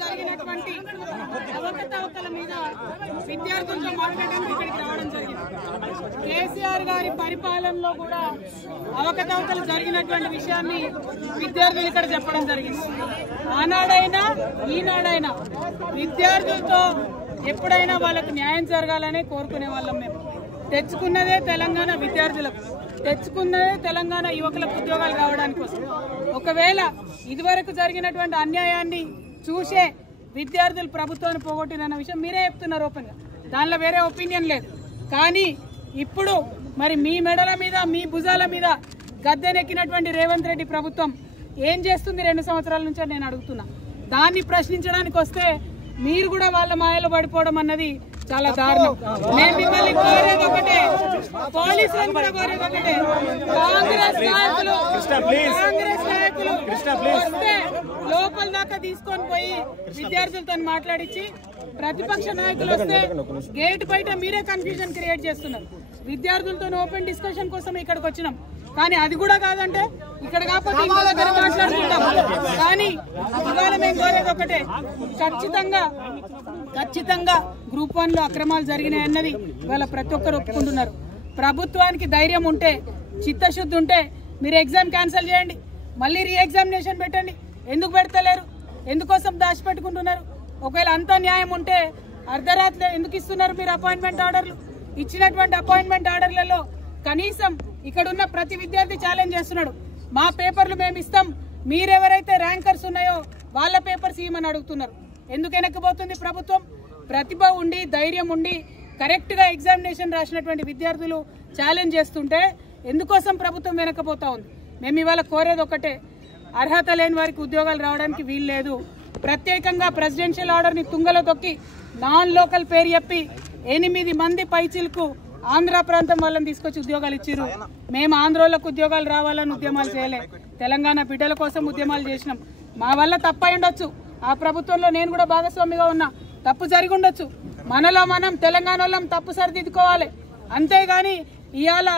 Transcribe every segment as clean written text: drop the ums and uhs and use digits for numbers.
జరిగినటువంటి అవకతవకల మీద విద్యార్థులతో మాట్లాడడానికి ఇక్కడికి రావడం జరిగింది. కేసీఆర్ గారి పరిపాలనలో కూడా అవకతవకలు జరిగినటువంటి విషయాన్ని విద్యార్థులు ఇక్కడ చెప్పడం జరిగింది. ఆనాడైనా ఈనాడైనా విద్యార్థులతో ఎప్పుడైనా వాళ్ళకు న్యాయం జరగాలనే కోరుకునే వాళ్ళం. మేము తెచ్చుకున్నదే తెలంగాణ విద్యార్థులకు, తెచ్చుకున్నదే తెలంగాణ యువకులకు ఉద్యోగాలు రావడానికి కోసం. ఒకవేళ ఇదివరకు జరిగినటువంటి అన్యాయాన్ని చూసే విద్యార్థులు ప్రభుత్వాన్ని పోగొట్టిన విషయం మీరే చెప్తున్నారు ఓపెన్ గా, దానిలో వేరే ఒపీనియన్ లేదు. కానీ ఇప్పుడు మరి మీ మెడల మీద మీ భుజాల మీద గద్దెనెక్కినటువంటి రేవంత్ రెడ్డి ప్రభుత్వం ఏం చేస్తుంది 2 సంవత్సరాల నుంచి నేను అడుగుతున్నా. దాన్ని ప్రశ్నించడానికి వస్తే మీరు కూడా వాళ్ళ మాయలో పడిపోవడం అన్నది చాలా దారుణం. మేము మిమ్మల్ని కోరేది ఒకటే, పోలీసులను కూడా కోరేది ఒకటే, కాంగ్రెస్ నాయకులు వస్తే లోపల దాకా తీసుకొని పోయి విద్యార్థులతో మాట్లాడించి, ప్రతిపక్ష నాయకులు వస్తే గేట్ బయట మీరే కన్ఫ్యూజన్ క్రియేట్ చేస్తున్నారు. విద్యార్థులతో ఓపెన్ డిస్కషన్ కోసం ఇక్కడికి వచ్చినాం, కానీ అది కూడా కాదంటే ఇక్కడ కాకపోతే ఇంకో దగ్గర మాట్లాడుకుంటాం. కానీ ఇవాళ మేము కోరేది ఒకటే, ఖచ్చితంగా గ్రూప్ 1 లో అక్రమాలు జరిగినాయన్నది ఇవాళ ప్రతి ఒక్కరు ఒప్పుకుంటున్నారు. ప్రభుత్వానికి ధైర్యం ఉంటే, చిత్తశుద్ధి ఉంటే మీరు ఎగ్జామ్ క్యాన్సిల్ చేయండి, మళ్ళీ రీ ఎగ్జామినేషన్ పెట్టండి. ఎందుకు పెడతలేరు? ఎందుకోసం దాచిపెట్టుకుంటున్నారు? ఒకవేళ అంత న్యాయం ఉంటే అర్ధరాత్రి ఎందుకు ఇస్తున్నారు మీరు అపాయింట్మెంట్ ఆర్డర్లు? ఇచ్చినటువంటి అపాయింట్మెంట్ ఆర్డర్లలో కనీసం ఇక్కడ ఉన్న ప్రతి విద్యార్థి ఛాలెంజ్ చేస్తున్నాడు, మా పేపర్లు మేము ఇస్తాం, మీరెవరైతే ర్యాంకర్స్ ఉన్నాయో వాళ్ళ పేపర్స్ ఇవ్వమని అడుగుతున్నారు. ఎందుకు వెనక్కిపోతుంది ప్రభుత్వం? ప్రతిభ ఉండి ధైర్యం ఉండి కరెక్ట్ గా ఎగ్జామినేషన్ రాసినటువంటి విద్యార్థులు ఛాలెంజ్ చేస్తుంటే ఎందుకోసం ప్రభుత్వం వెనకపోతా ఉంది? మేము ఇవాళ కోరేది ఒకటే, అర్హత లేని వారికి ఉద్యోగాలు రావడానికి వీలు లేదు. ప్రత్యేకంగా ప్రెసిడెన్షియల్ ఆర్డర్ ని తుంగలో తొక్కి నాన్ లోకల్ పేరు చెప్పి 8 మంది పైచిలకు ఆంధ్ర ప్రాంతం వాళ్ళని తీసుకొచ్చి ఉద్యోగాలు ఇచ్చిర్రు. మేము ఆంధ్రోళ్లకు ఉద్యోగాలు రావాలని ఉద్యమాలు చేయలే, తెలంగాణ బిడ్డల కోసం ఉద్యమాలు చేసినాం. మా వల్ల తప్పై ఉండొచ్చు, ఆ ప్రభుత్వంలో నేను కూడా భాగస్వామిగా ఉన్నా, తప్పు జరిగి ఉండొచ్చు. మనలో మనం తెలంగాణ వాళ్ళం తప్పు సరిదిద్దుకోవాలి. అంతేగాని ఇవాళ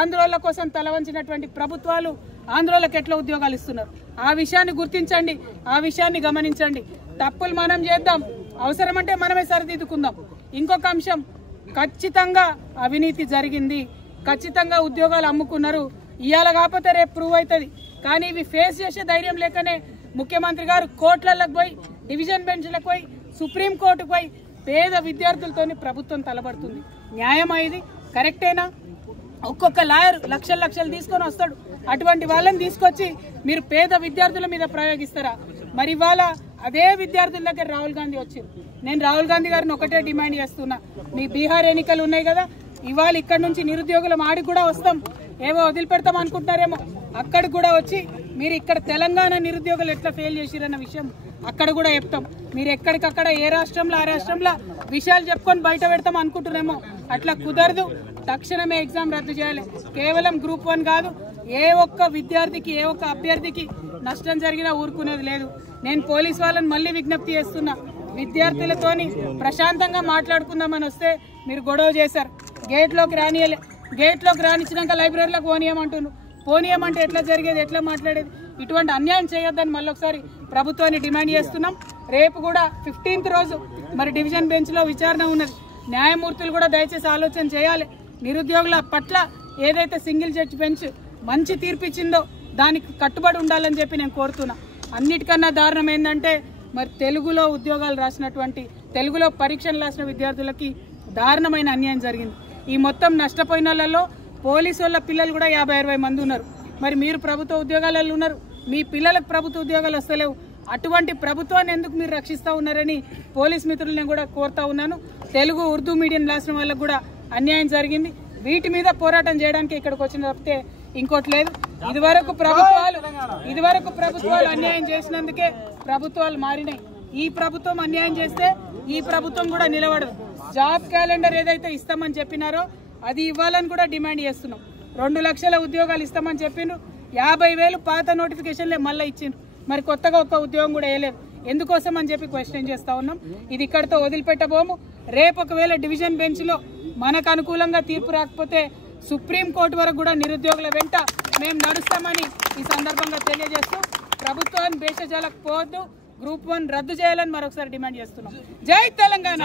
ఆంధ్రోళ్ల కోసం తలవంచినటువంటి ప్రభుత్వాలు ఆంధ్రోళ్ళకి ఎట్లా ఉద్యోగాలు ఇస్తున్నారు? ఆ విషయాన్ని గుర్తించండి, ఆ విషయాన్ని గమనించండి. తప్పులు మనం చేద్దాం, అవసరమంటే మనమే సరిదిద్దుకుందాం. ఇంకొక అంశం, ఖచ్చితంగా అవినీతి జరిగింది, ఖచ్చితంగా ఉద్యోగాలు అమ్ముకున్నారు. ఇవాళ కాకపోతే రేపు ప్రూవ్ అవుతుంది. కానీ ఇవి ఫేస్ చేసే ధైర్యం లేకనే ముఖ్యమంత్రి గారు కోర్టులకు పోయి, డివిజన్ బెంచ్లకు పోయి, సుప్రీంకోర్టుకు పోయి పేద విద్యార్థులతోని ప్రభుత్వం తలబడుతుంది. న్యాయమా ఇది? కరెక్టేనా? ఒక్కొక్క లాయర్ లక్షలు తీసుకొని వస్తాడు, అటువంటి వాళ్ళని తీసుకొచ్చి మీరు పేద విద్యార్థుల మీద ప్రయోగిస్తారా? మరి ఇవాళ అదే విద్యార్థుల దగ్గర రాహుల్ గాంధీ వచ్చింది. నేను రాహుల్ గాంధీ గారిని ఒకటే డిమాండ్ చేస్తున్నా, మీ బీహార్ ఎన్నికలు ఉన్నాయి కదా, ఇవాళ ఇక్కడ నుంచి నిరుద్యోగుల మాడికి కూడా వస్తాం, ఏవో వదిలిపెడతాం అనుకుంటున్నారేమో, అక్కడికి కూడా వచ్చి మీరు ఇక్కడ తెలంగాణ నిరుద్యోగులు ఎట్లా ఫెయిల్ చేసిరన్న విషయం అక్కడ కూడా చెప్తాం. మీరు ఎక్కడికక్కడ ఏ రాష్ట్రంలో ఆ రాష్ట్రంలో విషయాలు చెప్పుకొని బయట పెడతాం అనుకుంటున్నారేమో, అట్లా కుదరదు. తక్షణమే ఎగ్జామ్ రద్దు చేయాలి. కేవలం గ్రూప్ 1 కాదు, ఏ ఒక్క విద్యార్థికి ఏ ఒక్క అభ్యర్థికి నష్టం జరిగినా ఊరుకునేది లేదు. నేను పోలీస్ వాళ్ళని మళ్ళీ విజ్ఞప్తి చేస్తున్నా, విద్యార్థులతోని ప్రశాంతంగా మాట్లాడుకుందామని వస్తే మీరు గొడవ చేశారు, గేట్లోకి రానియలే. గేట్లోకి రానిచ్చినాక లైబ్రరీలోకి పోనీయమంటున్నారు. పోనీయమంటే ఎట్లా జరిగేది, ఎట్లా మాట్లాడేది? ఇటువంటి అన్యాయం చేయొద్దని మళ్ళీ ఒకసారి ప్రభుత్వాన్ని డిమాండ్ చేస్తున్నాం. రేపు కూడా 15th రోజు మరి డివిజన్ బెంచ్ లో విచారణ ఉన్నది. న్యాయమూర్తులు కూడా దయచేసి ఆలోచన చేయాలి. నిరుద్యోగుల పట్ల ఏదైతే సింగిల్ జడ్జి బెంచ్ మంచి తీర్పు ఇచ్చిందో దానికి కట్టుబడి ఉండాలని చెప్పి నేను కోరుతున్నా. అన్నిటికన్నా దారుణం ఏంటంటే మరి తెలుగులో ఉద్యోగాలు రాసినటువంటి, తెలుగులో పరీక్షలు రాసిన విద్యార్థులకి దారుణమైన అన్యాయం జరిగింది. ఈ మొత్తం నష్టపోయిన వాళ్ళలో పోలీసు వాళ్ళ పిల్లలు కూడా 50-60 మంది ఉన్నారు. మరి మీరు ప్రభుత్వ ఉద్యోగాలలో ఉన్నారు, మీ పిల్లలకు ప్రభుత్వ ఉద్యోగాలు వస్తలేవు. అటువంటి ప్రభుత్వాన్ని ఎందుకు మీరు రక్షిస్తూ ఉన్నారని పోలీస్ మిత్రులను కూడా కోరుతా ఉన్నాను. తెలుగు ఉర్దూ మీడియం రాసిన వాళ్ళకు కూడా అన్యాయం జరిగింది. వీటి మీద పోరాటం చేయడానికి ఇక్కడికి వచ్చిన తప్పితే ఇంకోటి లేదు. ఇదివరకు ప్రభుత్వాలు అన్యాయం చేసినందుకే ప్రభుత్వాలు మారినాయి. ఈ ప్రభుత్వం అన్యాయం చేస్తే ఈ ప్రభుత్వం కూడా నిలబడదు. జాబ్ క్యాలెండర్ ఏదైతే ఇస్తామని చెప్పినారో అది ఇవ్వాలని కూడా డిమాండ్ చేస్తున్నాం. 2 లక్షల ఉద్యోగాలు ఇస్తామని చెప్పిండ్రు, 50,000 పాత నోటిఫికేషన్లే మళ్ళీ ఇచ్చిండ్రు. మరి కొత్తగా ఒక్క ఉద్యోగం కూడా వేయలేదు. ఎందుకోసం అని చెప్పి క్వశ్చన్ చేస్తా ఉన్నాం. ఇది ఇక్కడితో వదిలిపెట్టబోము. రేపు ఒకవేళ డివిజన్ బెంచ్ లో మనకు అనుకూలంగా తీర్పు రాకపోతే సుప్రీంకోర్టు వరకు కూడా నిరుద్యోగుల వెంట మేము నడుస్తామని ఈ సందర్భంగా తెలియజేస్తూ ప్రభుత్వాన్ని భేషజాలకు పోవద్దు, గ్రూప్ 1 రద్దు చేయాలని మరొకసారి డిమాండ్ చేస్తున్నాం. జై తెలంగాణ.